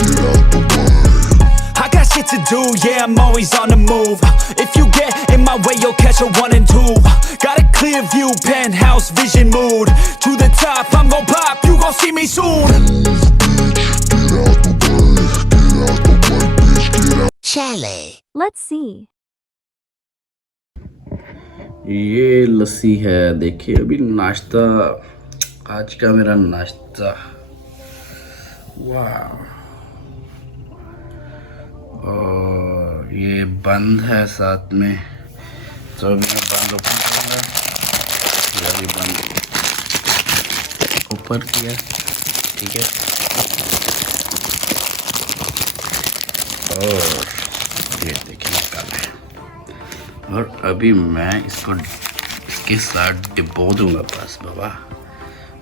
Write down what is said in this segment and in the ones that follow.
I got shit to do, yeah, I'm always on the move. If you get in my way, you'll catch a 1 and 2. Got a clear view, penthouse vision mood. To the top, I'm gon' pop, you gon' see me soon. Chalet. Let's see. ये लस्सी है। देखिए अभी नाश्ता, आज का मेरा नाश्ता, वाह। और ये बंद है साथ में, तो अभी मैं बंद ओपन करूँगा। ये बंद ऊपर किया, ठीक है। और ये देखिए निकाला है, और अभी मैं इसको इसके साथ डिपो दूंगा। बस बाबा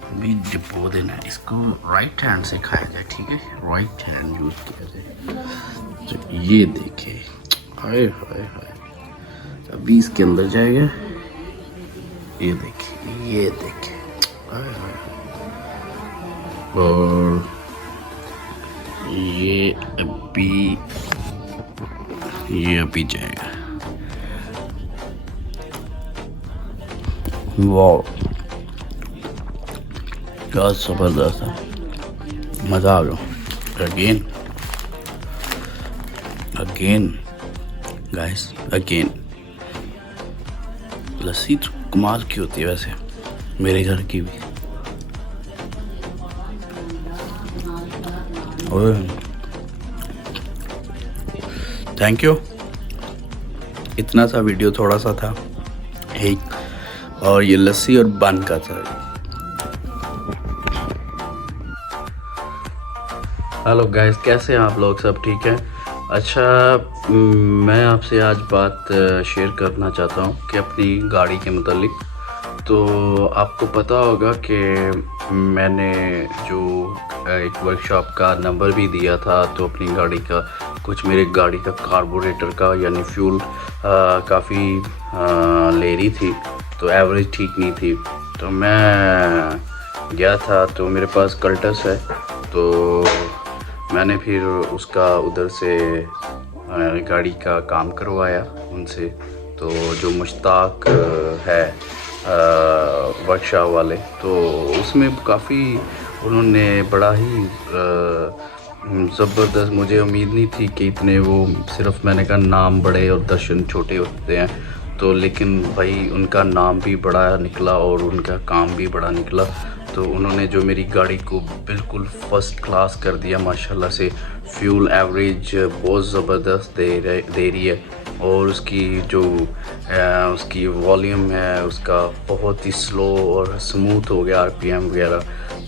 अभी डिपो देना है इसको। राइट हैंड से खाएगा, ठीक है, राइट हैंड यूज किया जाए। तो ये देखिए, हाय हाय हाय, अभी इसके अंदर जाएगा। ये देखिए, ये देखिए, हाय हाय। और ये अभी जाएगा। वाह, क्या ज़बरदस्त है, मज़ा आ गया। Again guys, again. लस्सी तो कमाल की होती है वैसे, मेरे घर की भी। Thank you. इतना सा वीडियो थोड़ा सा था एक, और ये लस्सी और बन का था। हेलो गाइस, कैसे हैं आप लोग? सब ठीक है? अच्छा, मैं आपसे आज बात शेयर करना चाहता हूँ कि अपनी गाड़ी के मुतालिक। तो आपको पता होगा कि मैंने जो एक वर्कशॉप का नंबर भी दिया था, तो अपनी गाड़ी का कुछ, मेरे गाड़ी का कार्बोरेटर का यानी फ्यूल काफ़ी ले रही थी, तो एवरेज ठीक नहीं थी। तो मैं गया था, तो मेरे पास कल्टस है, तो मैंने फिर उसका उधर से गाड़ी का काम करवाया उनसे। तो जो मुश्ताक है वर्कशॉप वाले, तो उसमें काफ़ी उन्होंने बड़ा ही ज़बरदस्त, मुझे उम्मीद नहीं थी कि इतने, वो सिर्फ मैंने कहा नाम बड़े और दर्शन छोटे होते हैं, तो लेकिन भाई उनका नाम भी बड़ा निकला और उनका काम भी बड़ा निकला। तो उन्होंने जो मेरी गाड़ी को बिल्कुल फ़र्स्ट क्लास कर दिया माशाल्लाह से। फ्यूल एवरेज बहुत ज़बरदस्त दे रही है, और उसकी जो उसकी वॉल्यूम है उसका बहुत ही स्लो और स्मूथ हो गया, आरपीएम वगैरह,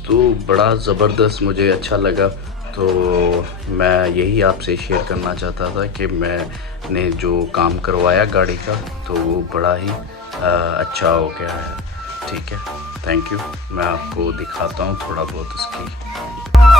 तो बड़ा ज़बरदस्त, मुझे अच्छा लगा। तो मैं यही आपसे शेयर करना चाहता था कि मैंने जो काम करवाया गाड़ी का, तो वो बड़ा ही अच्छा हो गया है, ठीक है। Thank you. मैं आपको दिखाता हूँ थोड़ा बहुत उसकी।